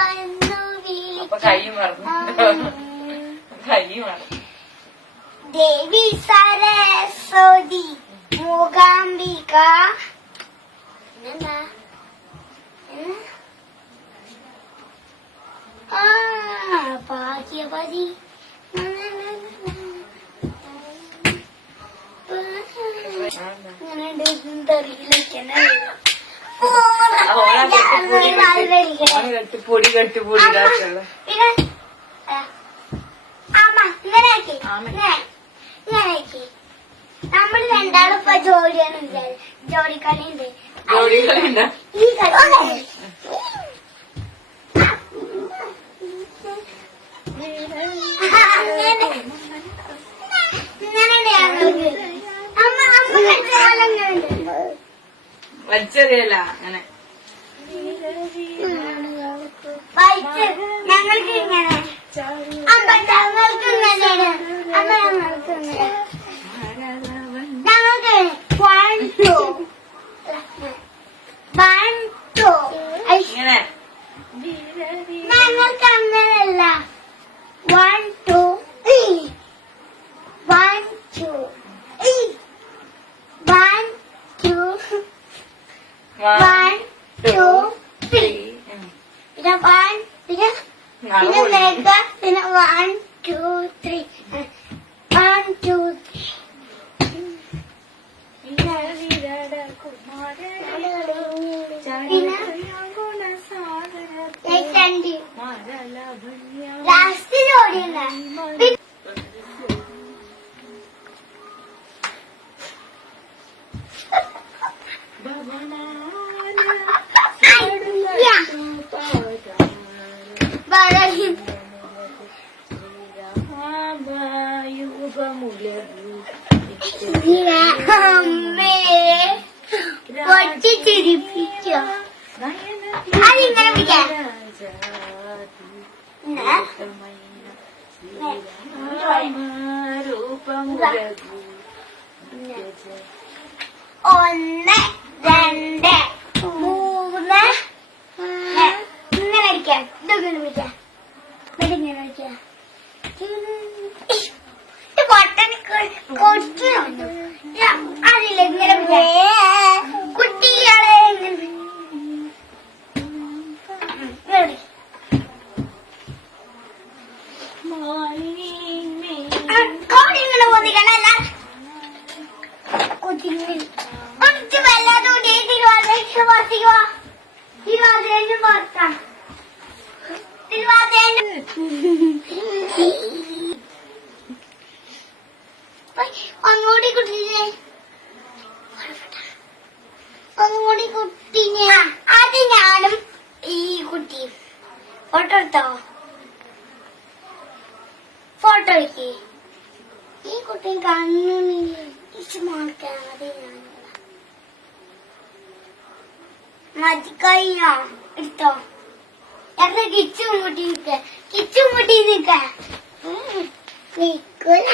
അപ്പൊ കൈ മറന്നു. കൈ മറന്നു. ദേവി സരസ്വതി മൂകാംബിക. എന്താ ഭാഗ്യപതി ഇങ്ങനെ അറിയില്ല ഇങ്ങനെ ഇങ്ങനെ ആക്കി നമ്മൾ രണ്ടാളും ഇപ്പൊ ജോലിയാണ്. ജോലിക്കളിയുണ്ട്. ജോലികളുണ്ടോ? ഈ കളി അങ്ങനെ. ഇങ്ങനെയുണ്ട് ഞങ്ങൾക്ക് ഇങ്ങനെ. അമ്മ ഞങ്ങൾക്ക് ഇങ്ങനെ. അമ്മ ഞങ്ങൾക്ക് ഇങ്ങനെ. ഞങ്ങൾക്ക് വൺ ടു വൺ ടു ഞങ്ങൾക്ക് അങ്ങനെയല്ല. One two one two one two one പിന്നെ മേഘ പിന്നെ one two three one two three പിന്നെ രണ്ട് ലാസ്റ്റ് ജോഡിയുണ്ട് പിന്നെ അമ്മേ പൊട്ടിച്ചിരിപ്പിച്ചോ അതിങ്ങനെ പിടിക്കാം ഒന്ന് രണ്ട് മൂന്ന് ഇങ്ങനെ അടിക്കാം ഇതൊക്കെ വിളിക്കാം. ഇങ്ങനെ അടിക്കാം ഒന്നുകൂടി കുട്ടിനെ ഒന്നുകൂടി കുട്ടിനെ അത് ഞാനും ഈ കുട്ടിയും. ഫോട്ടോ എടുത്തോ? ഫോട്ടോ എടുക്കേ. ഈ കുട്ടി കണ്ണിന് ഇച്ചു മതി മതി കഴിഞ്ഞോ എടുത്തോ എത്ര കിച്ചും മുട്ടി നിക്ക. കിച്ചും നിക്ക. നിക്കൂല.